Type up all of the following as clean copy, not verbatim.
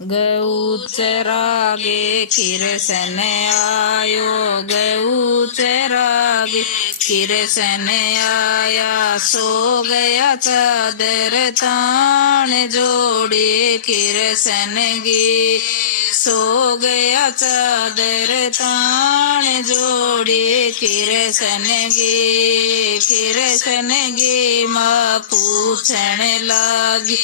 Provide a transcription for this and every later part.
गऊ चरागे किरसन आयो, गऊ चरागे किरसन आया। सो गया चादर तान जोड़े किरसन गे, सो गया चादर तान जोड़े किरसन गे। किरसन गे माँ पूछण लागी,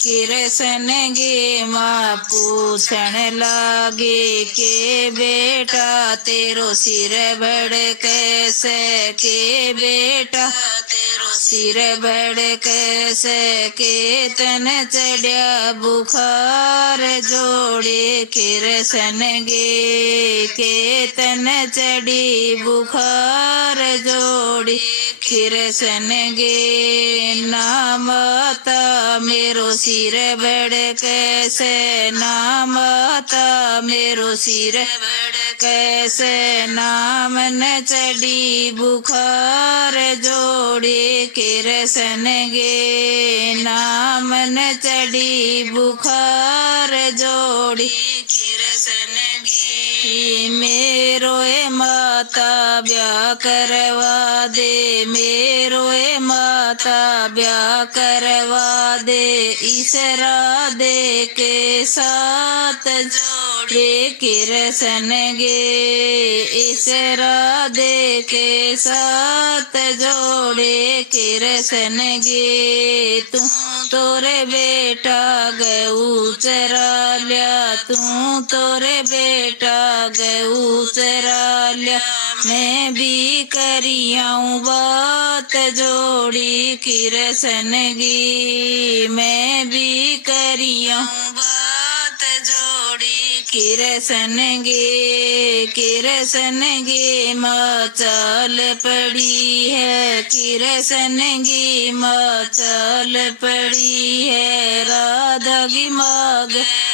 किरसन गे माँ पूछण लागे के बेटा तेरो सिर बड़ कैसे, के बेटा तेरो सिर बड़ कैसे, के तन चढ़िया बुखार जोड़े किरसन गे, के तन चढ़ी बुखार जोड़ी किरसन गे। नाम आता मेरो सिर बड़ कैसे, नाम आता मेरो सिर बड़ कैसे, नाम न चढ़ी बुखार जोड़े किरसन गे, नाम न चढ़ी बुखार जोड़ी किरसन गे। मेरो ए माता ब्याह करवा दे, मेरो ए माता ब्याह करवा दे, इस राधे के साथ जोड़े किरसन गे, इस राधे के साथ जोड़े किरसन गे। तू तोरे बेटा गऊ चरा लिया, तू तोरे बेटा गऊ चरा लिया। मैं भी करियाऊँ बात जोड़ी किरसन गी, मैं भी करियाऊँ बात जोड़ी किरसन गे। किरसन गे माँ चाल पड़ी है, किरसन गी माँ चाल पड़ी है। राधा की माग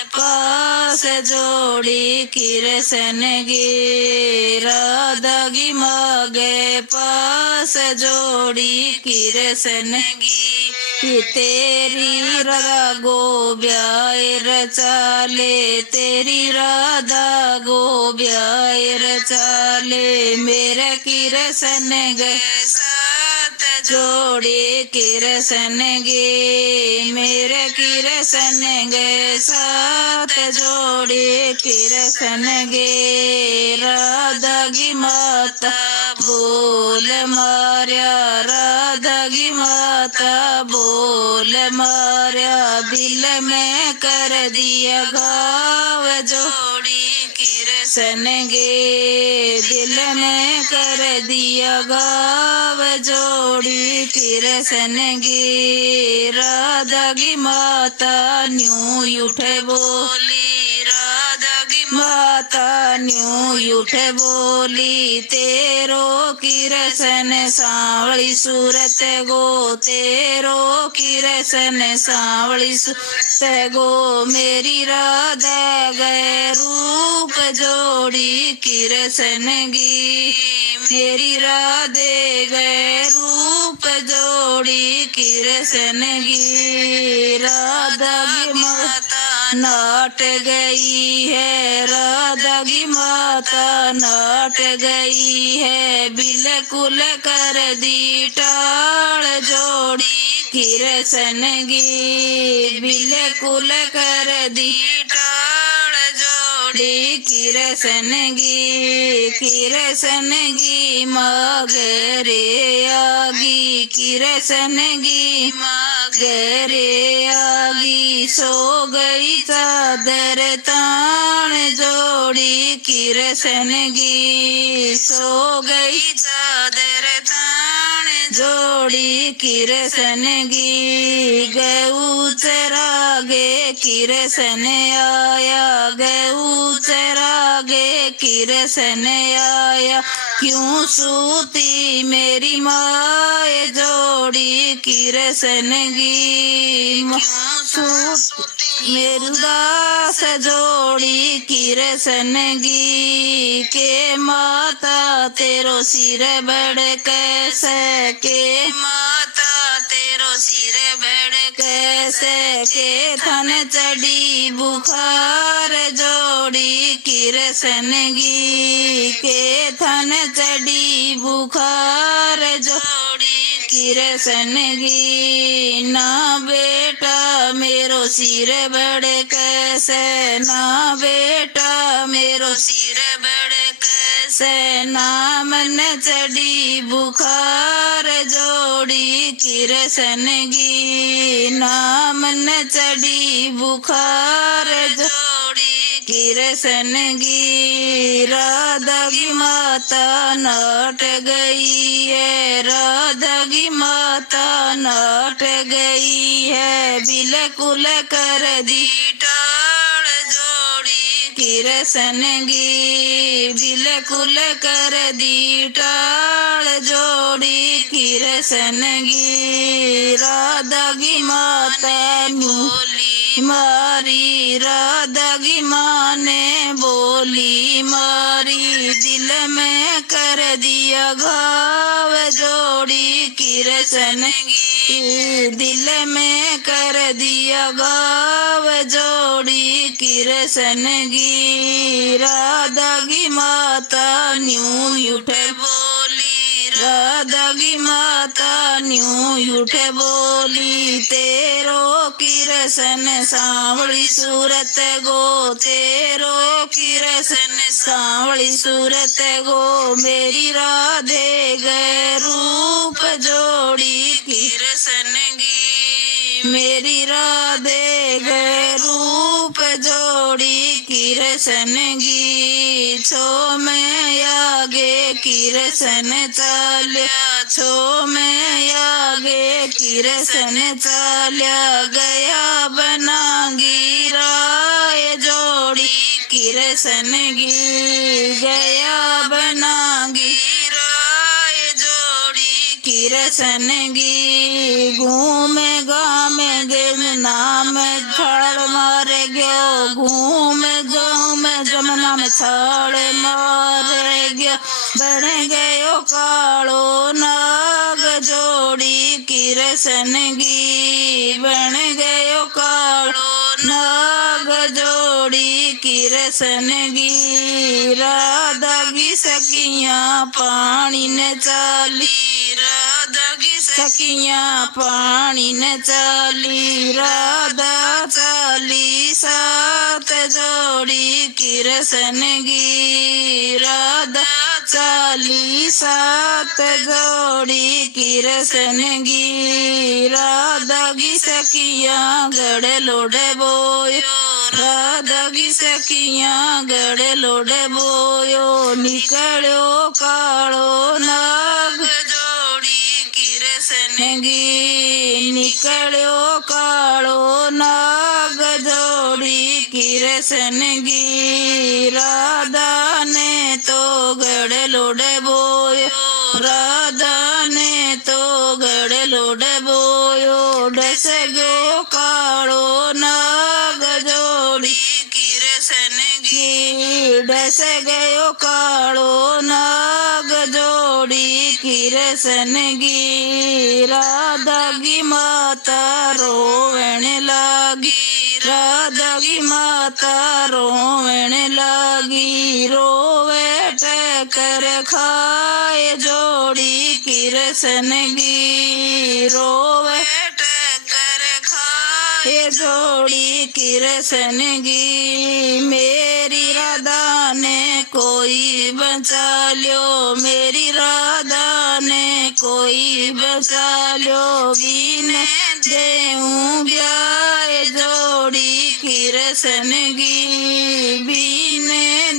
पास जोड़ी किरसन गे, राधा की माग पास जोड़ी किरसन गी। तेरी राधा गो ब्याह रचाले, तेरी राधा गो ब्याह रचाले। मेरा किरसन गे साथ जोड़े किरसन गे, मेरे किरसन गे साथ जोड़े किरसन गे। राधा की माता बोल मार्या, राधा की माता बोल मार्या। दिल में कर दिया घाव जोड़ी किरसन गे, दिल में कर दिया घाव जोड़ी किरसन गे। राधा की माता न्यू उठे बोली, राधा की माता न्यू उठे बोली। तेरो किरसन सांवली सूरत गो, तेरो किरसन सांवली सूरत गो। मेरी राधा गए रूप जोड़ी किरसन गी, मेरी राधे गए रूप जोड़ी किरसन गी। राधा की माता नाट गई है, राधा की माता नाट गई है। बिल्कुल कर दी टाल जोड़ी किरसन गी, बिल्कुल कर दी टाल जोड़ी किरसन गी। किरसन गी मगरे आगी, किरसन गी मगरे आगी। सो गई चादर तान जोड़ी किरसन गी, सो गई चादर तान जोड़ी किरसन गी। गऊ चरागे किरसन आया, गऊ चरागे किरसन आया। क्यों सूती मेरी माए जोड़ी किरसन गी, सूती मेरी दास जोड़ी किरसन गी। के माता तेरो सिर बड़ कैसे, के माता तेरो सिर बड़ कैसे के थन चढ़ी बुखार जोड़ी कृष्ण गी के थन चढ़ी बुखार जोड़ी कृष्ण गी ना बेटा मेरो सिर बड़े कैसे ना बेटा मेरो सिर बड़े कैसे ना मन चढ़ी बुखार जोड़ी कृष्ण गी ना मन चढ़ी बुखार जोड़ी कृष्ण गी राधा की माता नट गई है राधा की माता नट गई है बिल्कुल कर दी टाल जोड़ी कृष्ण गी बिल्कुल कर दी टाल जोड़ी कृष्ण गी राधा की माता बोली मारी राधा की माँ ने बोली मारी दिल में कर दिया घाव जोड़ी कृष्ण गी दिल में कर दिया घाव जोड़ी कृष्ण गी राधा की माता न्यू उठे बोली राधा की माता न्यू उठे बोली तेरो कृष्ण सांवली सूरत गो तेरो कृष्ण सांवली सूरत गो मेरी राधे गए रूप जोड़ी कृष्ण गी मेरी राधे गए रूप जोड़ी कृष्ण गी छो में आगे कृष्ण चाल्या छो में आगे कृष्ण चाल्या गया बनागी राय जोड़ी कृष्ण गी गया बनागी राय जोड़ी कृष्ण गी घूमे गाँव में नाम छाड़ मारे गयो घूम गाँव में जमुना में छाड़ मारे गयो बन गयो कालो नाग जोड़ी कृष्ण गी बन गयो कालो नाग जोड़ी कृष्ण गी राधा की सखियाँ पानी ने चाली राधा की सखियाँ पानी ने चाली राधा चाली सात जोड़ी कृष्ण गी राधा चाली सात जोड़ी कृष्ण गी राधा की सखियाँ गड़े लोडे बोयो राधा की सखियाँ गड़े लोडे बोयो निकलो कालो नाग जोड़ी कृष्ण गी निकलो कालो नाग जोड़ी कृष्ण गी राधा ने तो गड़े लोडे बोयो राधा ने तो गड़े लोडे बोयो डस गयो कालो नाग जोड़ी कृष्ण गी डस गयो कालो नाग जोड़ी कृष्ण गी राधा की माता रोवण लागी राधा की माता रोवण लागी रोवे टकर खाए जोड़ी कृष्ण गी रोवे टकर खाए जोड़ी कृष्ण गी मेरी राधा ने कोई बचा लियो मेरी राधा ने कोई बचा लियो बीन देऊं ब्याह जोड़ी कृष्ण गी बीन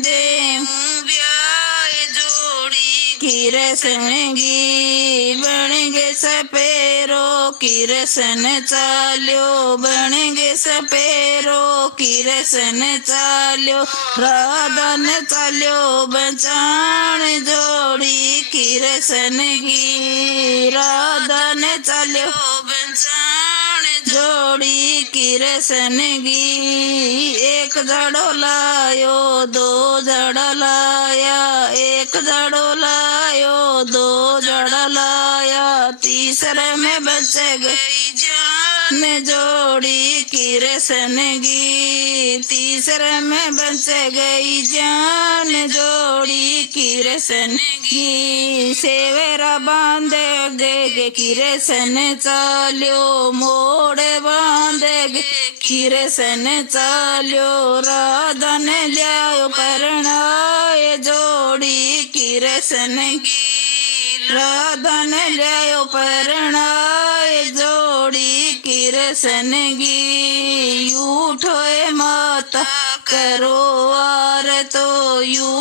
देऊं ब्याह जोड़ी कृष्ण गी बन गे सपेरो कृष्ण चाल्यो बन गे सपेरो कृष्ण चाल्यो राधा ने चाल्यो बचान जोड़ी कृष्ण गी राधा ने चाल्यो बचान जोड़ी कृष्ण गी एक जड़ो लायो दो जड़ा लाया एक जड़ो लायो दो जड़ा लाया तीसरे में बच गई जान ने जोड़ी किरसन गी। तीसरे में बच गई जान जोड़ी किरसन गी। सेवेरा बांधे गे किरसन चाल्यो मोड़ बांधे गे किरसन चाल्यो। राधा ने लिया परणाए जोड़ी किरसन गी। राधा ने लिया परणाए जोड़ी किरसन गी। उठोए माता करो आर तो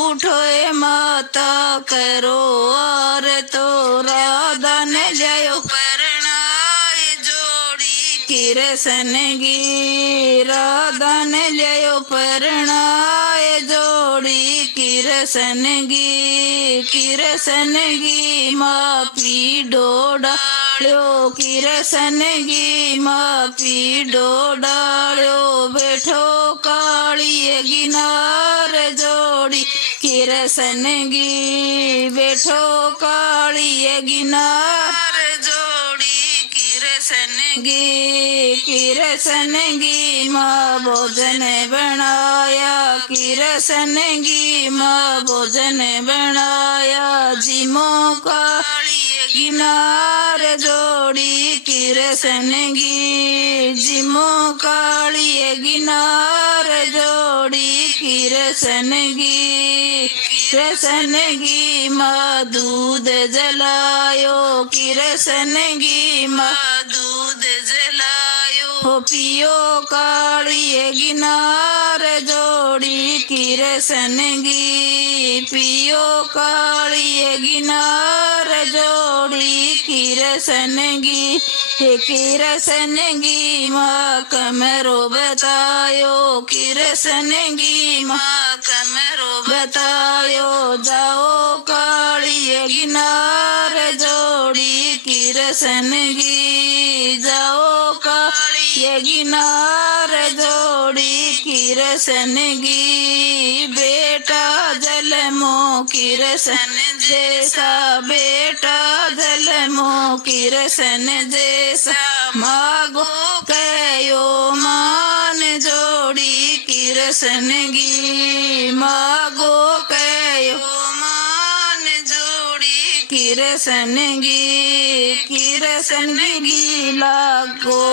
उठोए माता करो आर तो। राधा ने लिया परणाए जोड़ी किरसन गी। राधा ने लिया परणाए जोड़ी किरसन गी। किरसन गी माँ पीड़ो डालो किरसन गी माँ पीड़ो डालो। बैठो काली गिनार जोड़ी किरसन गी। बैठो काली गिनार जोड़ी किरसन गी। किरसन गी माँ भोजन बनाया किरसन गी माँ भोजन बनाया। जिमो काली गिनार जोड़ी किरसन गी। जिमो काली गिनार जोड़ी किरसन गी। किरसन गी माँ दूध जलायो किरसन गी माँ दूध जलायो। पियो काली गिनार जोड़ी किरसन गी। पियो काली गिनार जोड़ी किरसन गी। किरसन गी माँ कमरो बतायो किरसन गी माँ कमरो बतायो। जाओ काली गिनार जोड़ी किरसन गी। जाओ काली गिनार जोड़ी किरसन गी। बेटा जलमो किरसन जैसा बेटा जलमो किरसन जैसा। मागो कयो मान जोड़ी किरसन गी। मागो कयो मान जोड़ी किरसन गी। किरसन गी लागो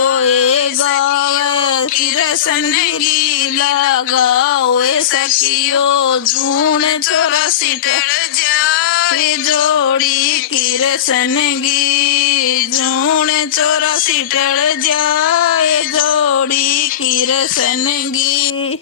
गावे किरसन गी लगाओ सखियो। जून 84 टल जाए जोड़ी किरसन गी। जून 84 टल जाए जोड़ी किरसन गी।